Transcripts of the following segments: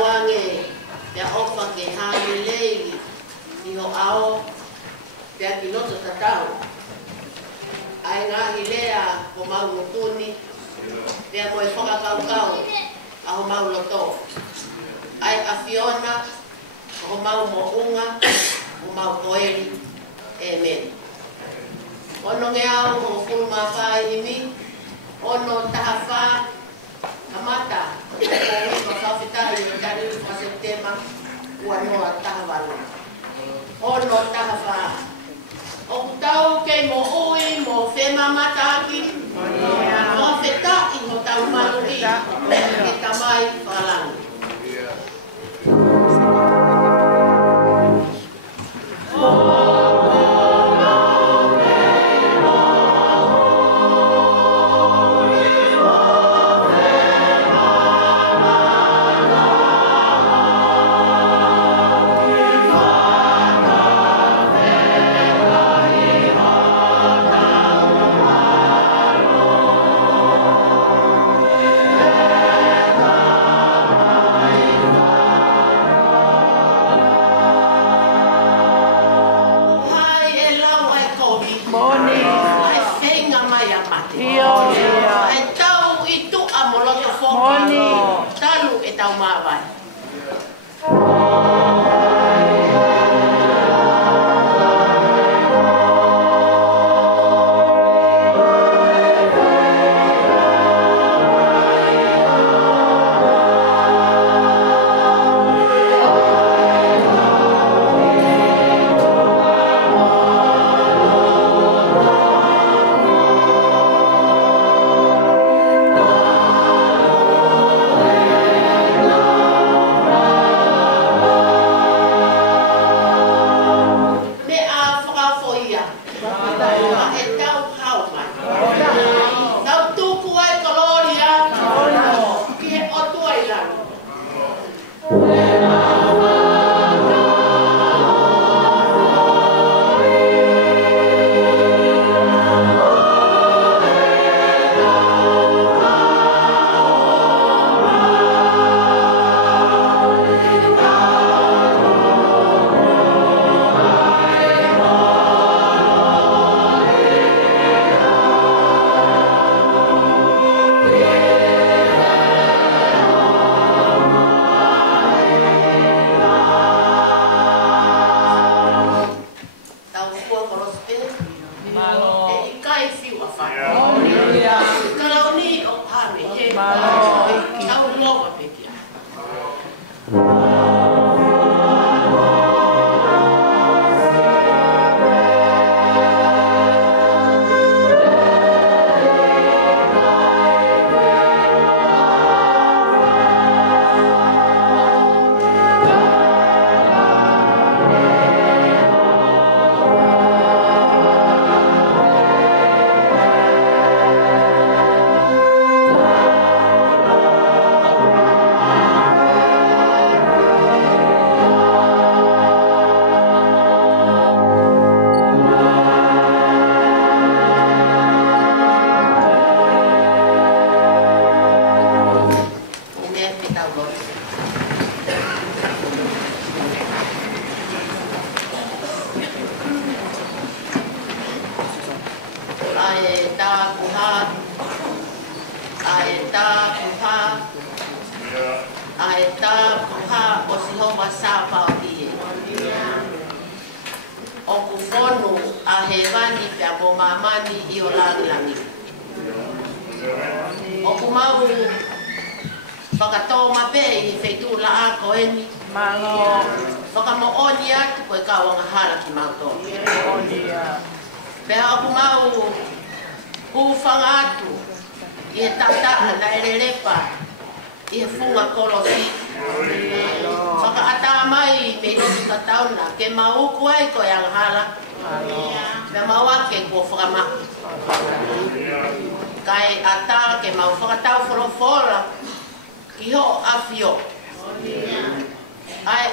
wange ya ofa ke hali leili i ho ao pia ki loto tatau. Ai ngā hilea ko mau mutuni pia mo e whakakaukau a ho mau loto. Ai a Fiona ho mau mo unga ho mau koeri. Amen. Ono nge au ho fulu mawhai imi ono taha wha amata o wiko whawhitahi o tari o September ua noa taha wala. Ono taha wha. O kutau kei mo ui mo whema mataki mo whetai mo tau maluhi e tamai whalangi.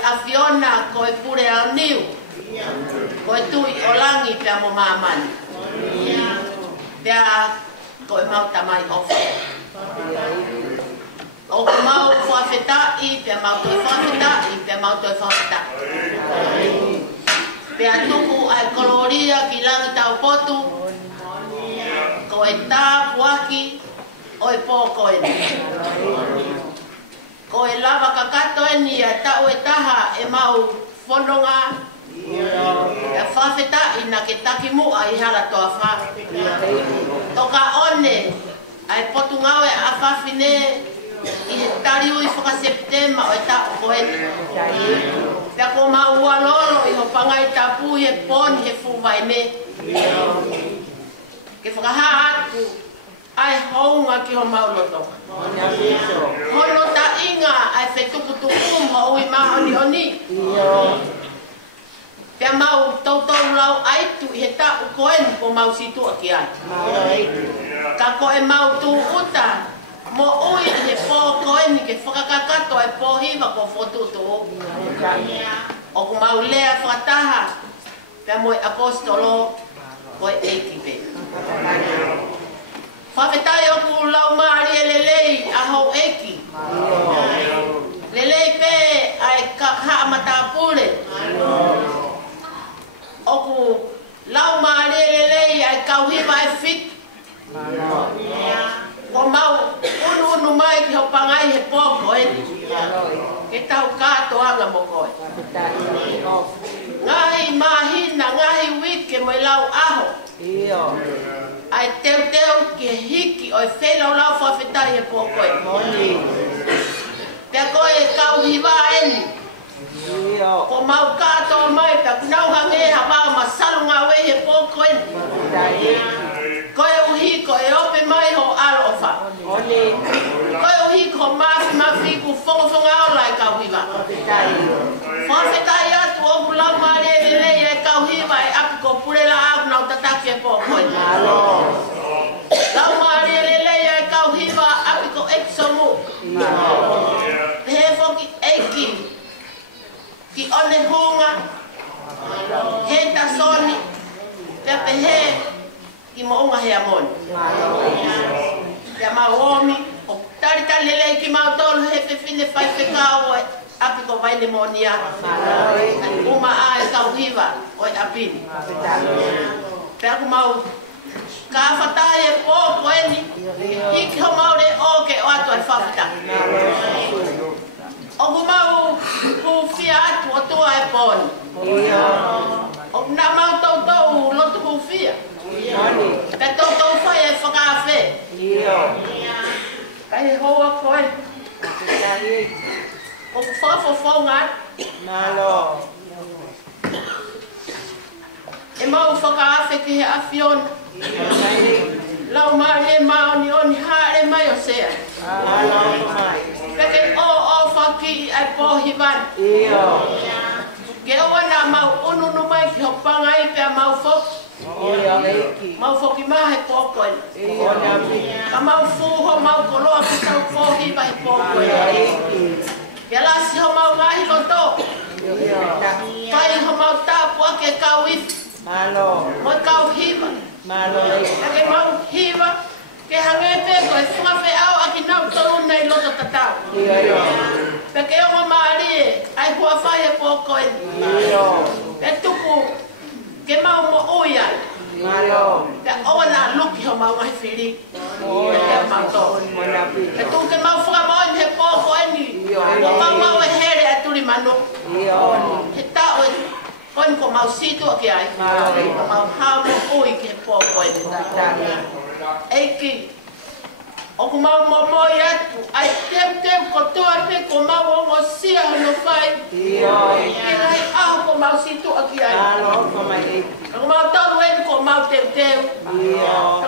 a Fiona ko e pure au niu. Ko e tui o langi pia mo mamani. Pia ko e mau tamai ofa. O ko mau whawheta I pia mau toi whawheta I pia mau toi whawheta. Pia tuku ai koloria ki langi tau potu. Ko e tā puaki o e pō koe ni. Ko e lava kakato e ni a tau e taha e mau whanonga. E whawheta I na ke taki mua I hala toa wha. Toka one ai potu ngau e a whawhine I he tari ui whaka septema o e tau koe ni. Pea ko mau ua lolo I ho pangai tapu he poni he fuwai ne. Ke whakaha atu ai hounga ki ho mau loto. Hono ta inga ai whetukutuku mo ui mahoni oni. Pea mau tautau lau aitu I he tau koe ni ko mau situ aki ai. Ka ko e mau tu uta mo ui he pō koe ni ke whakakakato e pōhiwa ko whotutu. O ku mau lea whataha pea mo e apostolo ko e ekipe. Whawhetai o ku lau maari e lelei a hau eki. Lelei pe ai ka haa matapule. O ku lau maari e lelei ai kauhiwa e fit. Ko mau unu mai ki ho pangai he poko e. Ke tau kato anga mo koe. Ngahi mahina, ngahi wike mo I lau aho. Ai teu ki hiki o e whelau lau whawhetai he poko e. Pea koe e kau hiwa eni. Ko mau kato mai pea kunau hange hawao masalu ngā we he poko e. Koe uhi ko e ope mai ho alofa. Koe uhi ko mafi ku whonga o lai kau hiwa. Whawhetai atu o ku lau maare e lei e kau hiwa e api ko purela au nau tataki e pōkoe. Lau maare e lei e kau hiwa api ko eksomu. He whoki eiki. Ki one hunga. He tasoni. Pepe he. Ki mo unga he amoni. Pea mau omi, o tarita lelei ki mau tolu he pewhine whai whekao e api ko vaine monia. Uma a e kau hiwa o e apini. Pea ku mau ka whatai e pōko eni, hiki ho mau re oke o atu e whawhita. O ku mau ku whia atu o tua e pōni. O na mau tau lotu ku whia. Pea tau whai e whakawhe. Kai he hoa koe. O ku whawhawhonga. E mau whakawhe ki he awhiona. Lau maari e maoni oni haere mai o sea. Peke o whaki ai pōhiwan. Ke oa nā mau ununu mai ki ho pangai pea mau whoki. Mau whoki maha he pōkoe. Ka mau fuho mau koroa ki tau pōhiwa he pōkoe. Ke lasi ho mau ngahi loto. Kai ho mau tāpu ake kau iwi. Mo kau hiwa. Ke mau hiwa. Ke hangepe koe whawhe au aki nau toru nei loto tatau. Peke onga maari e ai hua whai he pōkoe. Pe tuku ke mau mo uia. Pe oa nā luki ho mau ngahi whiri. Pe mau tō. Pe tuku ke mau whakamoi he pōkoe ni. Mo mau e here a turi manu. He tau e koe ko mau situ aki ai. Mau hao mo ui ki he pōkoe ni. Eiki, o ku mau momoi atu, ai teu ko toa pe ko mau o ngo sia hano whai. E ngai aho ko mau situ aki ai. Ko mau tauru enu ko mau teu.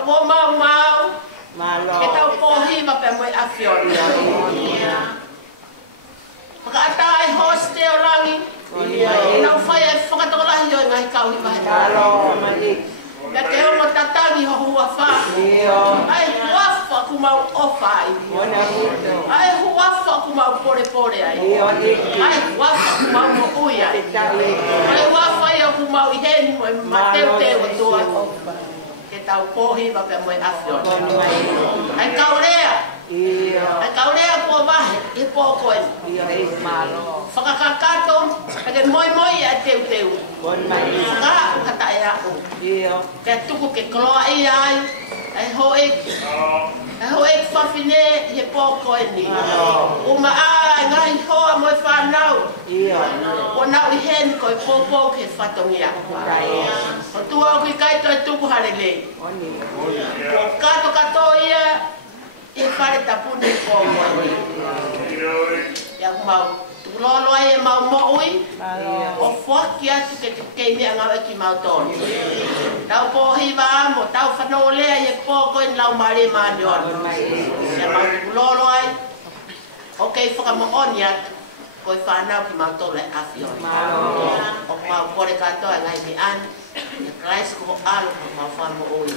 Ko mau. Ke tau pōhiwa pe moi awhiona. Whakaata ai hoste o rangi. Nau whai ai whakatokolahi o ngai kauhiwa he. Pea te hongo tatangi ho hua wha. Ai huafa ku mau ofai. Ai huafa ku mau pore ai. Ai huafa ku mau mo ui ai. Ai huafa ia ku mau iheni mo mateu o tua. Ke tau pōhiwa pea mo e awhiona. Ai kaurea. Ai kaulea po mahe, i po koe. Whakakakato, kage moi a teu teu. Ngā ukata e ako. Kia tuku ke kloa i ai, ai hoe whawhine he po koe ni. Uma ngai hoa moi whanau. O nau i hen koe pōpō ke whatongia. O tua au ki kaito e tuku hare lei. Kato kato ia, i whare tapune po koe. Ia kumau, tukulolo ai e mau mo'ui, o whaki atu ke keini a ngau e ki mau tonu. Tau pōhiwa amo, tau whanau lea i e pō koe ni lau mare mani onu. Ia mau tukulolo ai, o kei whakamooni atu, koe whanau ki mau tonu e awhi onu. O mau kore katoa ngai mi anu, ia Christ ko alo ko mau whamo'ui.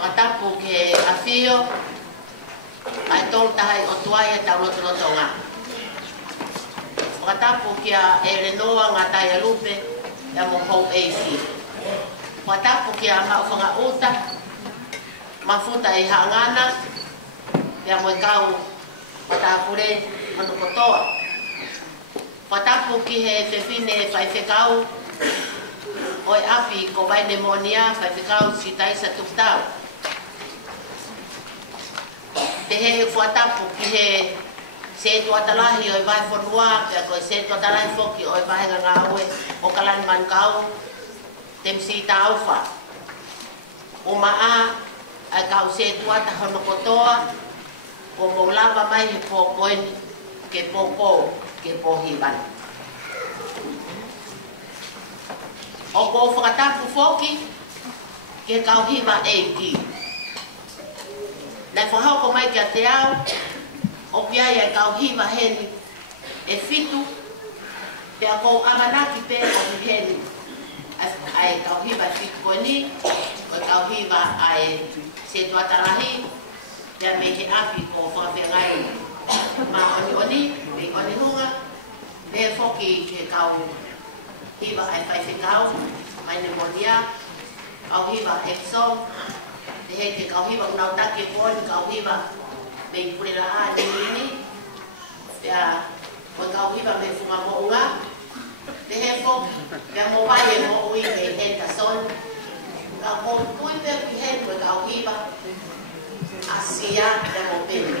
Watapu ke afio, ai tol tahai o tuai e tau loto loto ngā. Watapu ki a Elenoa ngā tai a lupe, ia mo hou eisi. Watapu ki a mau whanga uta, mafuta i hangana, ia mo i kau watapure manu kotoa. Watapu ki he whewhine whaiwhekau, oi api ko vai pneumonia whaiwhekau si taisa tuktau. Te he whatapu ki he se tuatalahi oi vai whanua, pia koe se tuatalahi whoki oi vai ngā ue o kalani man kau, te msi ta auwha. O maa, ai kau se tuata hono kotoa, o mo lava mai he pōkoeni ke pōpō ke pōhiwani. O ko whakatapu whoki ke kauhiwa e ki. Nei whahauko mai kia te au, o piai e kauhiwa heni e fitu, pia kou amanaki pe o heni. Ai kauhiwa e fitu koe ni, o kauhiwa ai se tuatarahi, pia me he api ko whakawhengai ma oni, me oni hunga, me whoki ke kauhiwa ai whaiwhekau, mai ne monia, kauhiwa e song, te he ke kauhiwa unau take poe, kauhiwa me i pure raha ni nini, pia ko kauhiwa me funga mounga, te he fok, pia mo vai e mo ui me henta son, ka mo tui pe kui hen ko kauhiwa, asia te mo pene.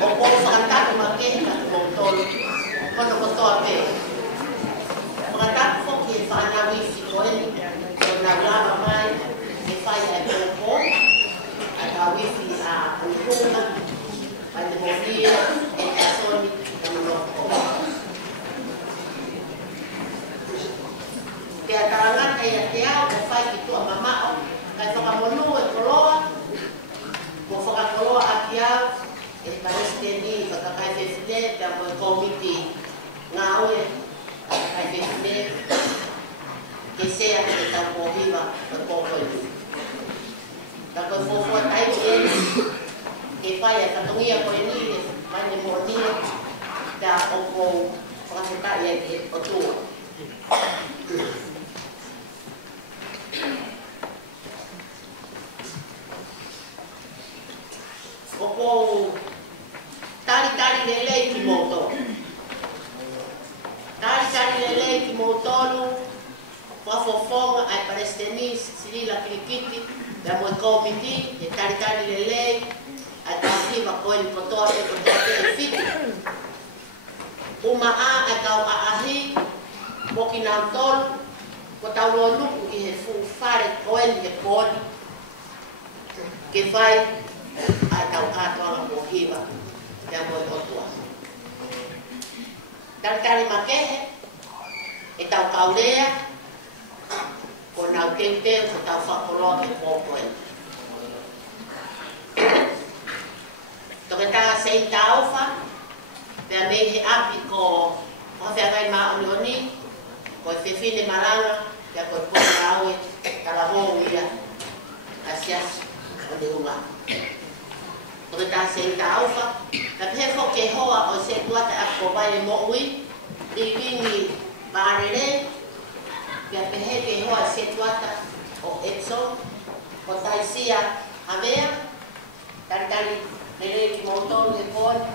O ko whakataku ma kehi ka tu mou tolu, kono kotoa pe. Whakataku foki e whanau i whikoeni, ko na lava mai, e whai ai pōpō, a ka wifi a unhunga, mai te moria, e te soni, ka manoko. Te atarangata i a te au, ko whai ki tua mamao, kai whakamonu e koloa, ko whakakoloa a ki au, e paresteni, whakakai whewhine, pia mo e komiti ngā oe, kai whewhine, ke sea te tau pōhiwa, e pōkoini. Ka koe fōfua taiu e, ke whai e katongia koe ni, e mai ne mōnia, pia o kou whakamukai e ke o tua. O kou tari lelei ki mōtoro. Tari lelei ki mōtoro, whafofonga ai paresteni, sirila kirikiti, pia mo e komiti, e tari lelei, ai kauhiwa koe ni kotoa te kotoa te e whitu. Uma a ai kau a ahi, moki nau tolu, ko tau loa nuku i he whare koe ni he kōni. Ke whai, ai tau katoanga pōhiwa, pia mo e kotoa. Tari makehe, e tau kaurea, ko nau keuteu, ko tau whakoloa ke pōkoe. Toke tanga sei tauwha, pia me he api ko whawhiakai maoni, ko e whiwhine maranga, pia ko e pūna aue, talamō ia, asiasu, o ne unga. Toke tanga sei tauwha, ka pehefo ke hoa o se tuata a ko vai e mo ui, i wingi marere, pia pehe ke hoa se tuata o Epsom, ko taisia hamea, tari nere ki mōtonu e pōni,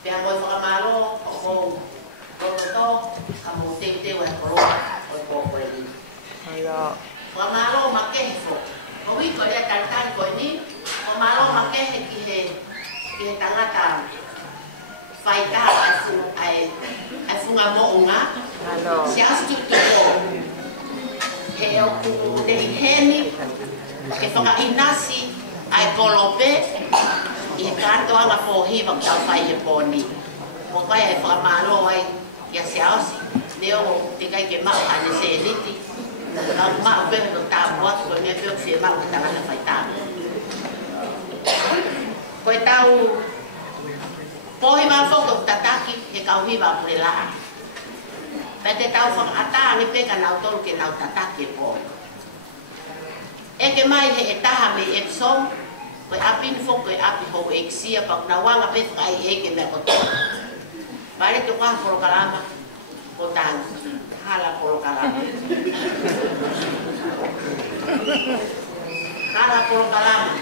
pia mo e whakamaro o mou rototo, a mou teuteu e koroa o e pōkoe ni. Whakamaro ma kehe fo, ko wiko rea tari koe ni, whakamaro ma kehe ki he tangata whaitaha ai funga mo'unga, se astutu o he oku nehi heni, ke whakainasi ai kolope, i he kātoanga pōhiwa ki tau whai he pōni. Mo kai e whakamaro ai ia se ausi, neo te kai ke mau ane se eliti, nau mau pehe no tāpu atu, koe mea pehe whie mau ki tangana whaitaha. Koe tau pōhiwa whoko tataki he kauhiwa pure laa. Pea te tau whakata ane peka nau tolu ke nau tataki e pōhi. Eke mai he e taha me Epsom, koe apin fo koe api hou eksia, pak na wanga pe whakai eke mea kotoa. Pare to kaha porokalama, ko tāng hala porokalama. Hala porokalama.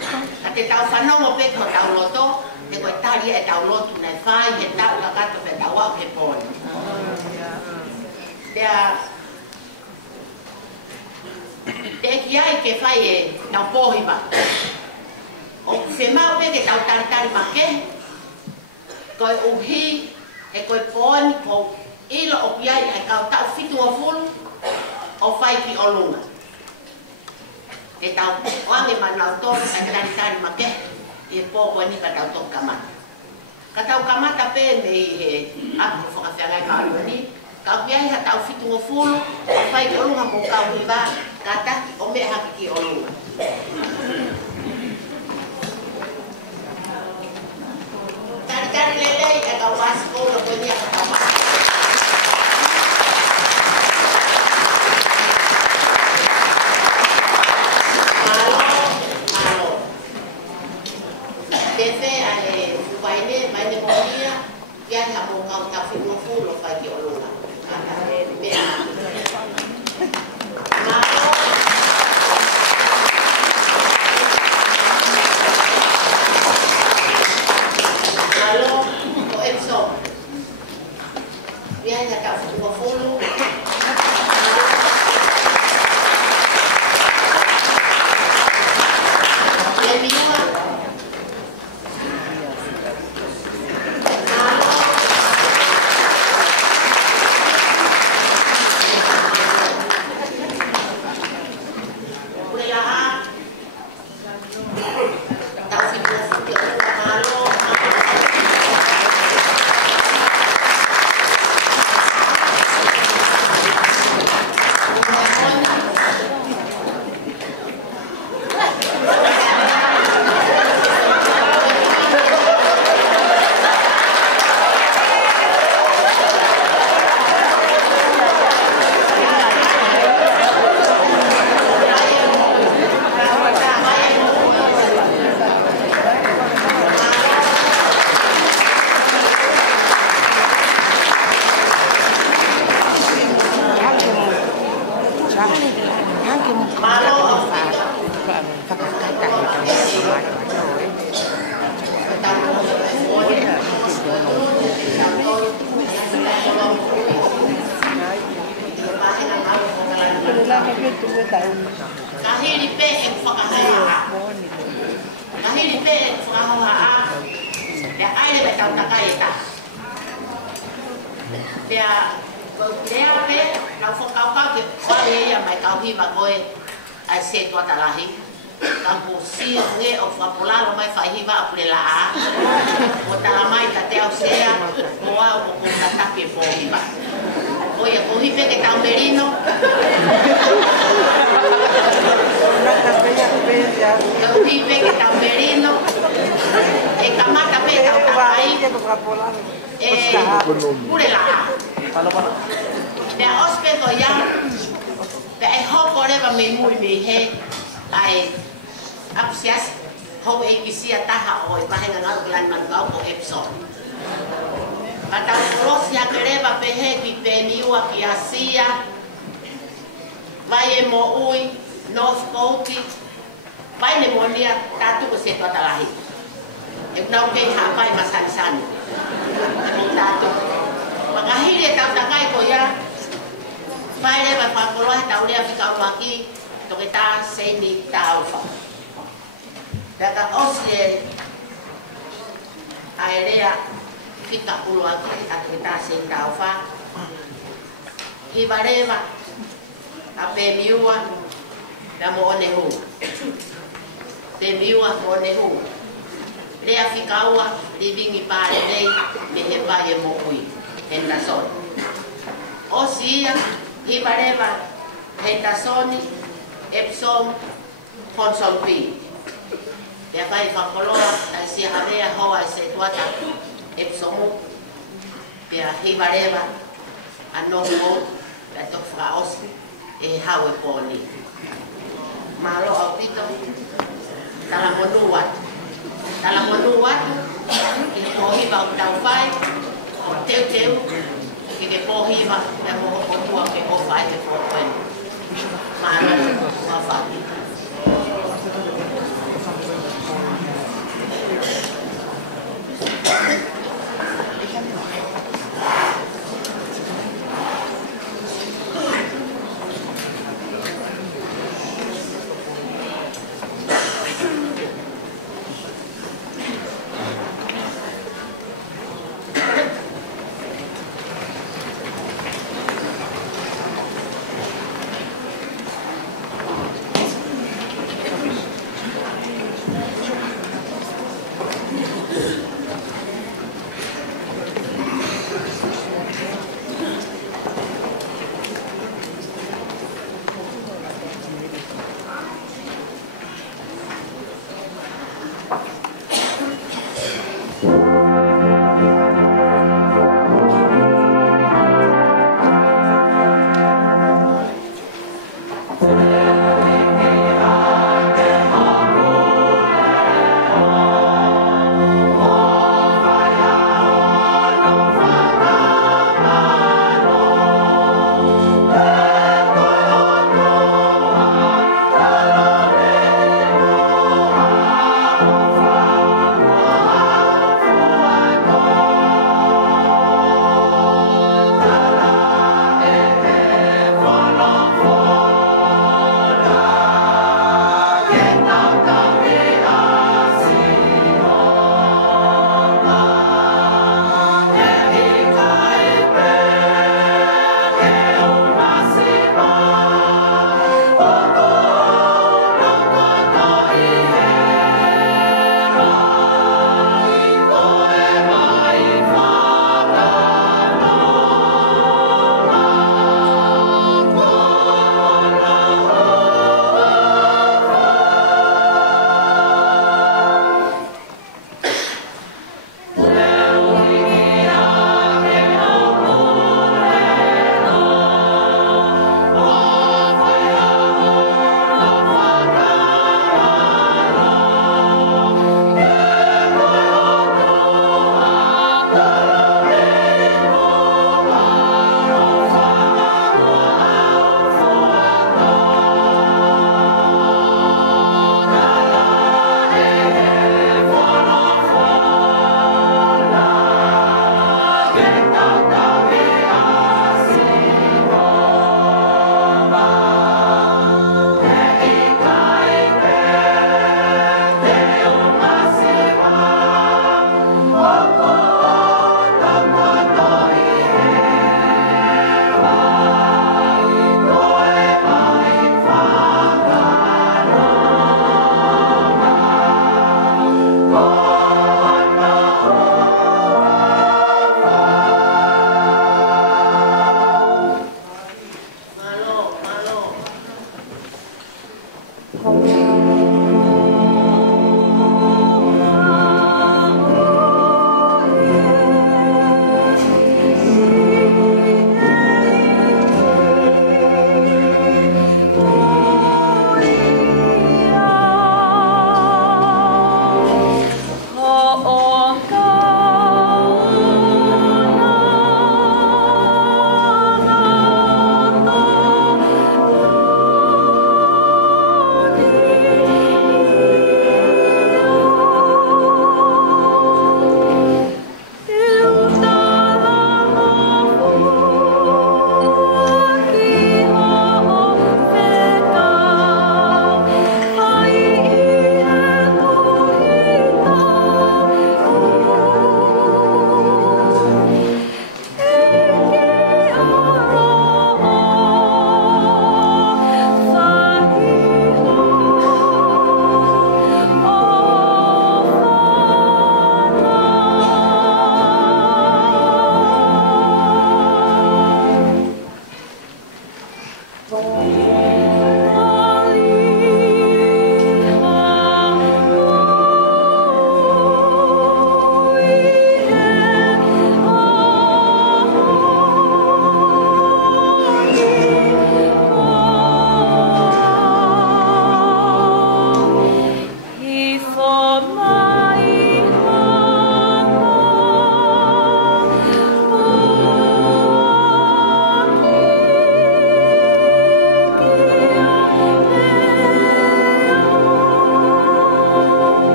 A te tau whanongo pe ko tau loto, te koe tari e tau lotu nei whai, he tau kakato pe tau au he pōni. Pea, te eki ai ke whai e tau pōhiwa. O whemau pe ke tau tari ma ke, koe uhi, e koe pōni, ko ilo o piai e kau tau whitu o fulu, o whai ki o lunga. e tau wangi mana to e tani make e po ni ka tau to kamata ka tau kamata pe me he aku whakawhiangai ka aluni ka wiai ha tau fitu ngofulu whai ki olunga mo kau hiwa kata o me haki ki olunga tari lelei e ka wasi koula koe nia ka kamata Kefe ale fupaine maine monia ya hamo kau ta fulo fulo fa ki olunga kata me malo o epso ya ta fulo fulo Kahiri pe ek whakahaha. Kahiri pe ek whakahaha. Te aere me tau takai e ta. Te lea pe, nau whakaukau ke whare ia mai kauhiwa koe ai se tua talahi. Ka po si nge o whapolalo mai whaihiwa a pule la a. O tala mai ka te au sea, moa o ko tataki e pōhiwa. Oia, ko hipe ke tau merino. Ko hipe ke tau merino. E kamata pe tau takai. E pure la a. Pea ospeto ia. Pea e hoko rewa me mui me he. Ai apsias. Hou e kisia taha o e pahenga ngau kelani manukau o Epson. Kata urosi hakereba pehe ki peniua ki Asia, vai e mo ui, North Kouki, vai ne monia tatu ko se talahi. E nau kei hapai masanisani. Mo tatu. Makahiri e tau takai ko ia, vai reba whakoloa tau lea whikau maki, toke tā seini tā alfa. Daka osi e aerea kita ulo aki at kita sing taufa hibareva ape miua da mo onehu te miua mo onehu lea fikaua living pare dei me he paie mo ui henda son osia hibareva henda soni epsom consolpi ya vai fakoloa si havea hoa se tuata Epsomu, pia hibareva, anomo, la tofra osi, e hawe poni. Malo au pito, talamonuat, e pohiva o taufai, o teu, que de pohiva, e mo otua que o fai que for pen. Malo, o fai.